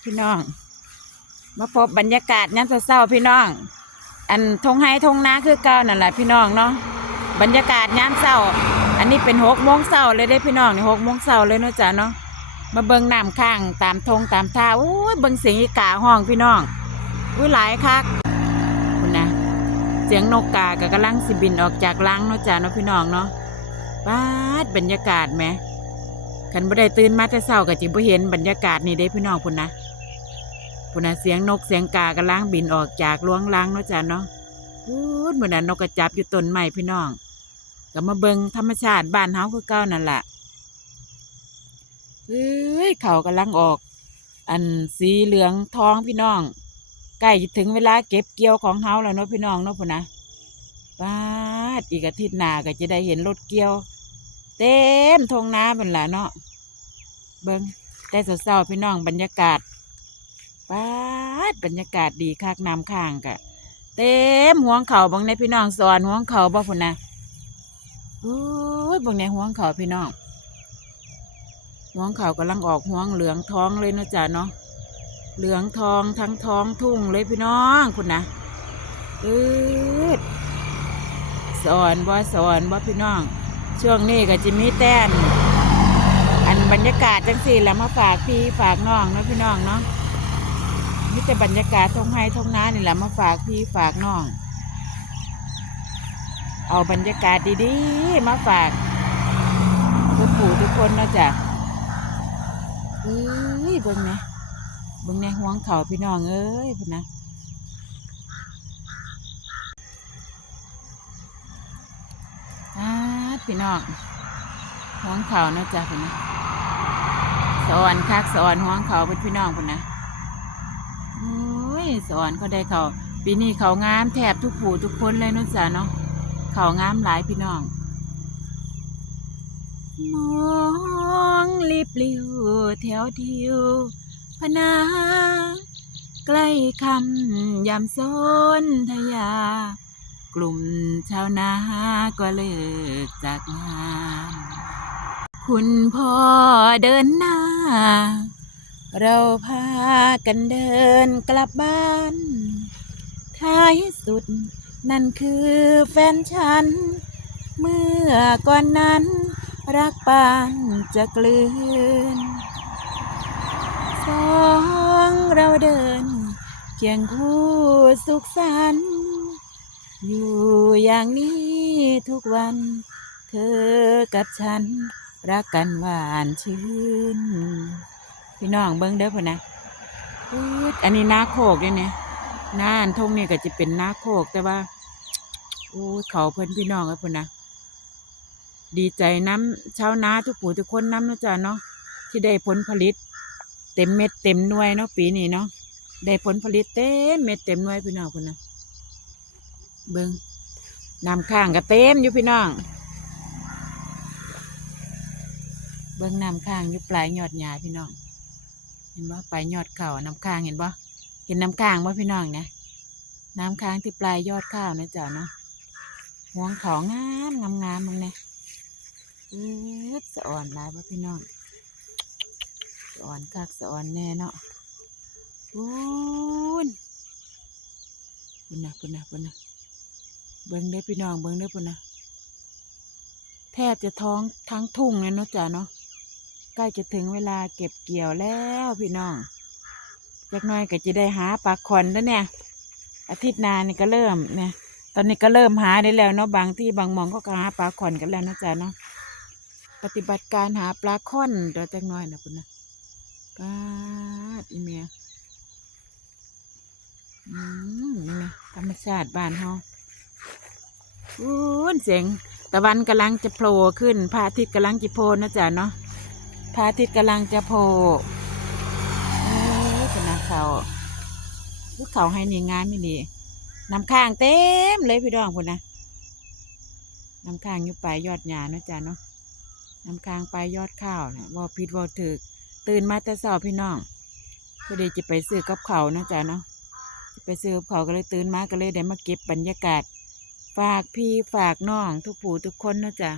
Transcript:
พี่น้อง มาพบบรรยากาศยามเช้าๆพี่น้อง อันทงไฮทงนาคือเก่านั่นแหละพี่น้องเนาะบรรยากาศยามเช้า อันนี้เป็นหกโมงเช้าเลยได้พี่น้องนี่หกโมงเช้าเลยเนาะจ้ะเนาะมาเบิ่งน้ำข้างตามทงตามท่าโอ้ยเบิ่งเสียงอีกาห้องพี่น้องอุ้ยหลายคักคุณนะเสียงนกกาก็กำลังสิบินออกจากรังเนาะจ้ะเนาะพี่น้องเนาะบ้าดบรรยากาศไหมคันบ่ได้ตื่นมาแต่เช้าก็จิบ่เห็นบรรยากาศนี่เด้พี่น้องพุ่นนะ พุ่นน่ะเสียงนกเสียงกากำลังบินออกจากล้วงลังเนาะจ้ะเนาะพูดเหมือนนั้นนกกระจับอยู่ต้นไม้พี่น้องก็มาเบิงธรรมชาติบ้านเฮาคือเก่านั่นแหละเฮ้ยเขากำลังออก อันสีเหลืองทองพี่น้องใกล้จะถึงเวลาเก็บเกี่ยวของเฮาแล้วเนาะพี่น้องเนาะพุ่นนะป้าดอีกอาทิตย์หน้าก็จะได้เห็นรถเกี่ยว เต็มทงน้าเป็นละเนาะเบิงแต่เศร้าๆพี่น้องบรรยากาศ ป้าดบรรยากาศดีคักน้ำข้างกะ เต็มห่วงเขาบางในพี่น้องสอนห่วงเขาบ่พุ่นนะโอ้ยบางในห่วงเขาพี่น้องห่วงเขากำลังออกห่วงเหลืองทองเลยนะจ้ะเนาะเหลืองทองทั้งท้องทุ่งเลยพี่น้องคุณนะเออสอนบ่สอนบ่พี่น้อง ช่วงนี้ก็จะมีแต้นอันบรรยากาศจังสี่แล้วมาฝากพี่ฝากน้องนะพี่น้องเนาะ มีแต่บรรยากาศทงไห้ทงน้านี่แหละมาฝากพี่ฝากน้อง เอาบรรยากาศดีๆ มาฝากทุกผู้ทุกคนนาะจ้ะเอ้ยเบิ่งนะเบิ่งในห่วงเขาพี่น้องเอ้ยพุ่นะอาพี่น้องห่วงเขานาะจ้ะพุ่นะสอนคักสอนห่วงเขาเป็นพี่น้องพุ่นะ สอนเขาได้เขาปีนี้เขางามแทบทุกผู้ทุกคนเลยเนาะจ๊ะเนาะเขางามหลายพี่น้อง มองลิบลิวแถวทิวพนาใกล้คำยามโซนทยา กลุ่มชาวนาก็เลิกจากงาน คุณพ่อเดินหน้า เราพากันเดินกลับบ้าน ท้ายสุด นั่นคือแฟนฉัน เมื่อก่อนนั้น รักปานจะกลืน สองเราเดิน เคียงคู่สุขสันต์อยู่อย่างนี้ทุกวัน เธอกับฉัน รักกันหวานชื่น พี่น้องเบิ้งเด้อพ่นนะอันนี้นาโคกเนี่ยเนี่ยนาอันทงนี่ก็จะเป็นนาโคกแต่ว่าโอ้เขาเพิ่นพี่น้องครับพ่นนะดีใจน้ำชาวนาทุกผู้ทุกคนน้ำนะจ้ะเนาะที่ได้ผลผลิต เต็มเม็ดเต็มหน่วยเนาะปีนี้เนาะได้ผลผลิตเต็มเม็ดเต็มหน่วยพี่น้องพ่นนะเบิ้งน้ำข้างก็เต็มอยู่พี่น้อง เบิ้งน้ำข้างอยู่ปลายยอดหญ้าพี่น้อง เห็นบ่ปลายยอดเขาน้ำค้างเห็นบ่เห็นน้ำค้างบ่พี่น้องนะน้ำค้างที่ปลายยอดข้าวนะจ๊ะเนาะห่วงเขางามงามงามมึงเนี่ยเออสะอ่อนลายบ่พี่น้องสะอ่อนคักสะอ่อนแน่เนาะปูนปุ่นนะปุ่นนะปุ่นนะเบิ้งได้พี่น้องเบิ้งได้ปุ่นนะแทบจะท้องทั้งทุ่งเลยเนาะจ๊ะเนาะ ใกล้จะถึงเวลาเก็บเกี่ยวแล้วพี่น้องจากน้อยก็จะได้หาปลาคอนแล้วเนี่ย อาทิตย์หน้านี่ก็เริ่มเนี่ย ตอนนี้ก็เริ่มหาได้แล้วเนาะบางที่บางมองก็หาปลาคอนกันแล้วนะจ๊ะเนาะปฏิบัติการหาปลาคอนเดี๋ยวจากน้อยนะคุณนะปาดอีเมียอืมนี่ไงธรรมชาติบ้านเฮาอู้นเสียงตะวันกำลังจะโผล่ขึ้นพระอาทิตย์กำลังจะโผล่นะจ๊ะเนาะ พระอาทิตย์กำลังจะโผล่เป็นนาเขาลูกเขาให้นี่งานไม่ดีน้ำข้างเต็มเลยพี่ดองพุ่นนะน้ำข้างอยู่ปลายยอดหญ้าเนาะจ๊ะเนาะน้ำข้างปลายยอดข้าวนะว่าพิษว่าถึก ตื่นมาแต่เช้าพี่น้องพอดีจะไปซื้อกับเขานะจ๊ะเนาะจะไปซื้อกับเขาก็เลยตื่นมาก็เลยได้มาเก็บบรรยากาศ ฝากพี่ฝากน้องทุกผู้ทุกคนเนาะจ๊ะ